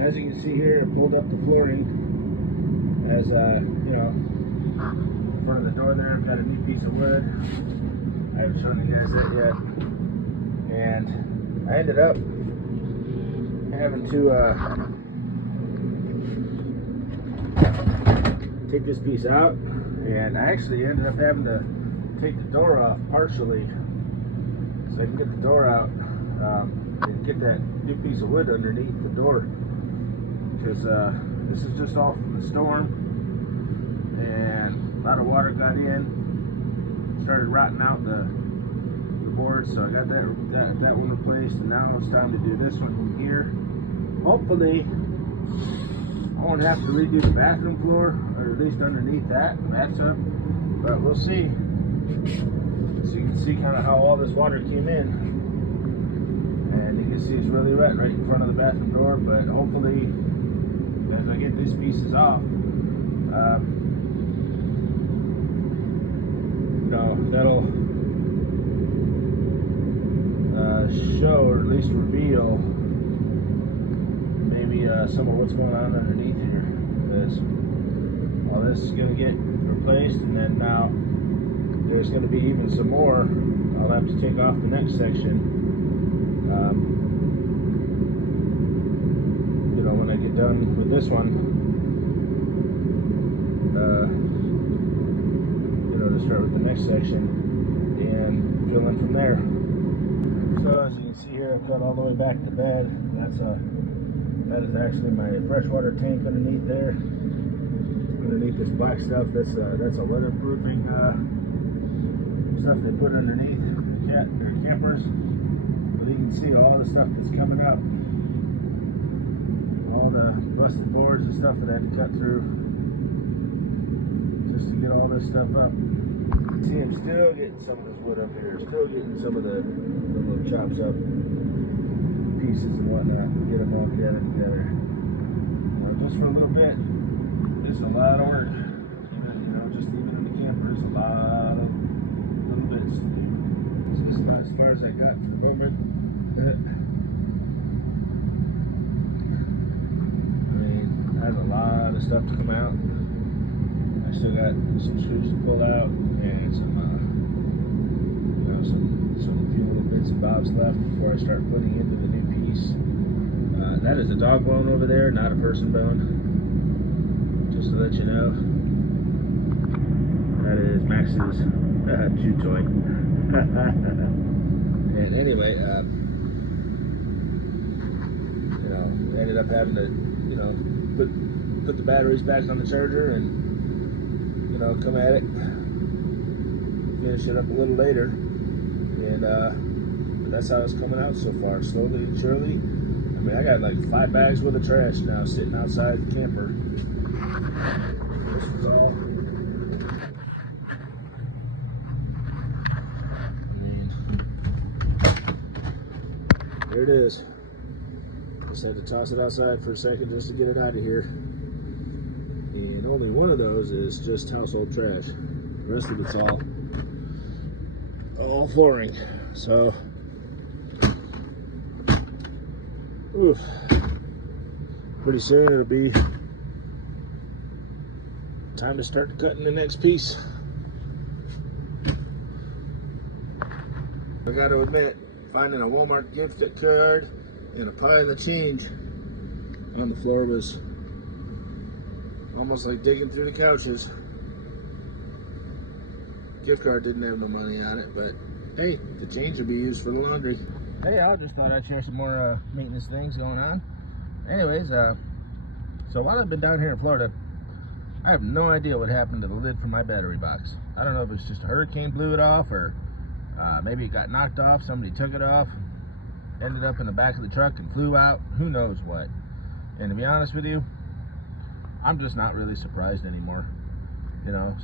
As you can see here, I pulled up the flooring as you know, in front of the door there. I've got a neat piece of wood. I haven't shown you guys that yet. And I ended up having to take this piece out, and I actually ended up having to take the door off partially so I can get the door out and get that new piece of wood underneath the door, because this is just all from the storm, and a lot of water got in, started rotting out the board. So I got that one replaced, and now it's time to do this one from here. Hopefully I won't have to redo the bathroom floor, or at least underneath that bathtub, but we'll see. So you can see kind of how all this water came in, and you can see it's really wet right in front of the bathroom door. But hopefully, as I get these pieces off, that'll show, or at least reveal, maybe some of what's going on underneath here. Because all this is going to get replaced, and then now there's going to be even some more. I'll have to take off the next section. When I get done with this one, to start with the next section and fill in from there. So as you can see here, I've got all the way back to bed. That is actually my freshwater tank underneath there. Underneath this black stuff, that's a weatherproofing stuff they put underneath their campers. But you can see all the stuff that's coming up, all the busted boards and stuff that I had to cut through just to get all this stuff up. See, I'm still getting some of this wood up here, still getting some of the little chops up pieces and whatnot, get them all together. Just for a little bit, it's a lot of work. Just even in the camper, it's a lot of little bits to do. So this is about as far as I got for the moment. I mean, I have a lot of stuff to come out. I still got some screws to pull out, and some few little bits and bobs left before I start putting into the new piece. That is a dog bone over there, not a person bone. Just to let you know, that is Max's chew toy. And anyway, ended up having to put the batteries back on the charger and come at it, finish it up a little later, and but that's how it's coming out so far, slowly and surely. I mean, I got like 5 bags worth of trash now sitting outside the camper. This is all. I mean, there it is. Just had to toss it outside for a second just to get it out of here. And only one of those is just household trash. The rest of it's all flooring. So, oof. Pretty soon it'll be time to start cutting the next piece. I got to admit, finding a Walmart gift card and a pie in the change on the floor was almost like digging through the couches. Gift card didn't have no money on it, but hey, the change will be used for the laundry. Hey, I just thought I'd share some more maintenance things going on. Anyways, so while I've been down here in Florida, I have no idea what happened to the lid for my battery box. I don't know if it's just a hurricane blew it off, or maybe it got knocked off, somebody took it off, ended up in the back of the truck and flew out, who knows what. And to be honest with you, I'm just not really surprised anymore.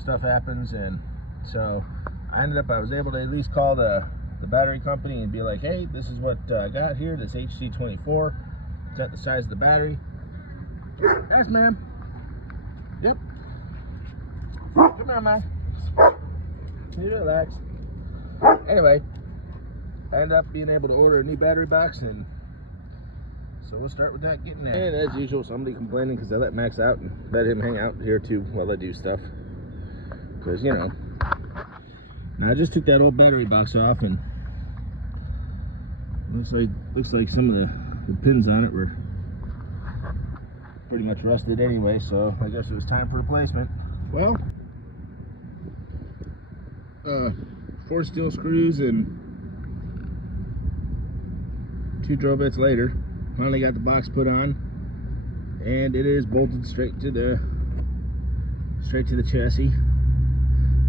Stuff happens, and so I was able to at least call the battery company and be like, hey, this is what I got here, this HC24. It's at the size of the battery. Yes, ma'am. Yep. Come here, man. You relax. Anyway, I ended up being able to order a new battery box and So we'll start with that, getting there. And as usual, somebody complaining because I let Max out and let him hang out here too while I do stuff. Because, you know. Now I just took that old battery box off, and looks like some of the pins on it were pretty much rusted anyway, so I guess it was time for replacement. Well, 4 steel screws and 2 drill bits later, finally got the box put on, and it is bolted straight to the chassis.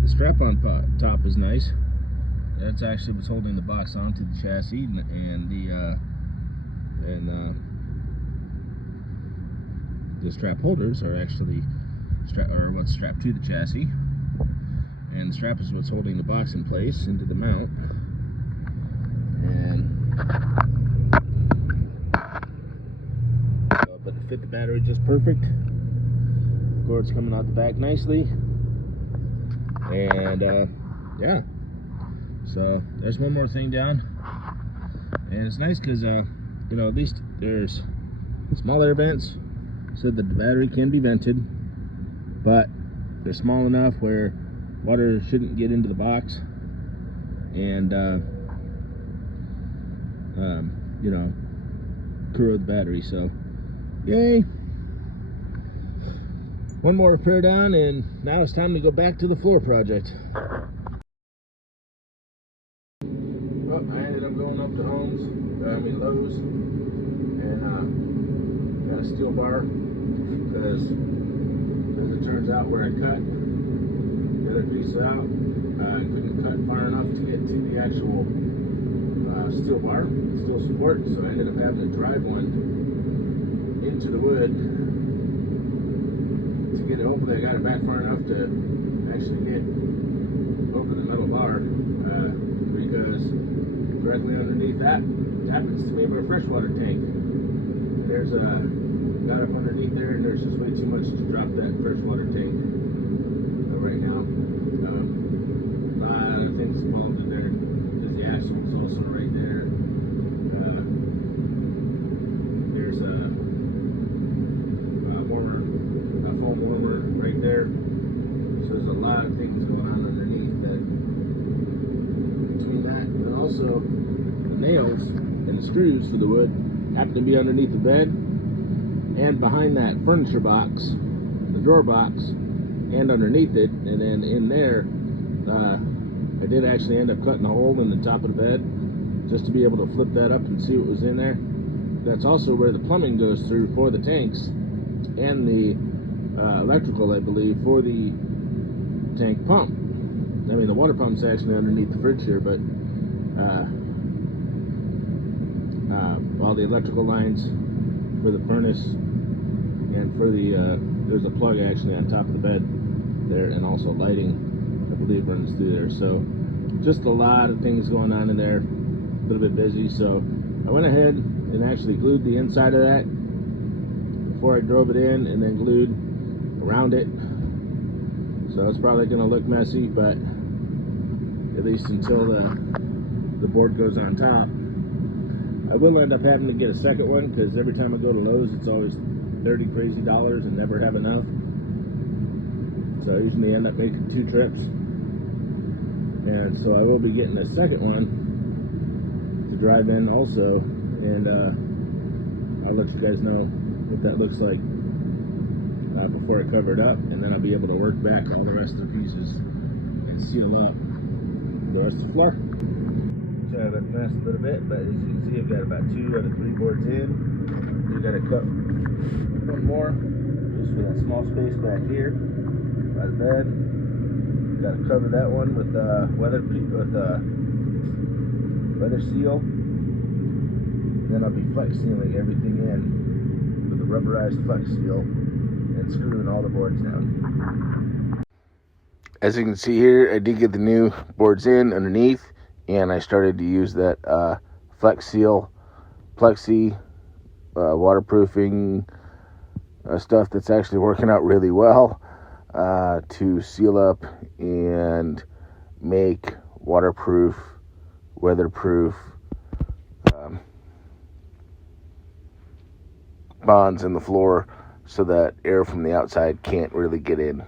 The strap-on top is nice. That's actually what's holding the box onto the chassis, and the strap holders are actually what's strapped to the chassis, and the strap is what's holding the box in place into the mount. And but it fit the battery just perfect. Cord's coming out the back nicely, and yeah. So there's one more thing down, and it's nice because you know, at least there's small air vents so that the battery can be vented, but they're small enough where water shouldn't get into the box and you know, corrode the battery. So yay, one more repair down, and now it's time to go back to the floor project. Well, I ended up going up to Lowe's, and got a steel bar, because as it turns out, where I cut the other piece out, I couldn't cut far enough to get to the actual steel bar, steel support, so I ended up having to drive one into the wood to get it. Hopefully I got it back far enough to actually get over the metal bar, because directly underneath that happens to be my freshwater tank. There's got up underneath there, and there's just way too much to drop that freshwater tank right now. A lot of things involved in there. There's the axle is also right there. There's a foam warmer right there. So there's a lot of things going on underneath that. Between that, and also the nails and the screws for the wood happen to be underneath the bed and behind that furniture box, the drawer box, and underneath it. And then in there, I did actually end up cutting a hole in the top of the bed just to be able to flip that up and see what was in there. That's also where the plumbing goes through for the tanks and the electrical, I believe, for the tank pump. I mean, the water pump's actually underneath the fridge here, but all the electrical lines for the furnace and for the there's a plug actually on top of the bed there, and also lighting, I believe, runs through there. So just a lot of things going on in there, a little bit busy. So I went ahead and actually glued the inside of that before I drove it in, and then glued around it. So it's probably going to look messy, but at least until the board goes on top. I will end up having to get a second one, because every time I go to Lowe's, it's always $30 crazy and never have enough. So I usually end up making 2 trips, and so I will be getting a second one to drive in also, and I'll let you guys know what that looks like before I cover it up, and then I'll be able to work back all the rest of the pieces and seal up the rest of the floor. Sorry about the mess a little bit, but as you can see, I've got about 2 out of 3 boards in. We got to cut one more just for that small space back here by the bed. Got to cover that one with weather seal. And then I'll be flex sealing everything in with a rubberized flex seal and screwing all the boards down. As you can see here, I did get the new boards in underneath, and I started to use that flex seal plexi waterproofing stuff that's actually working out really well to seal up and make waterproof, weatherproof bonds in the floor so that air from the outside can't really get in.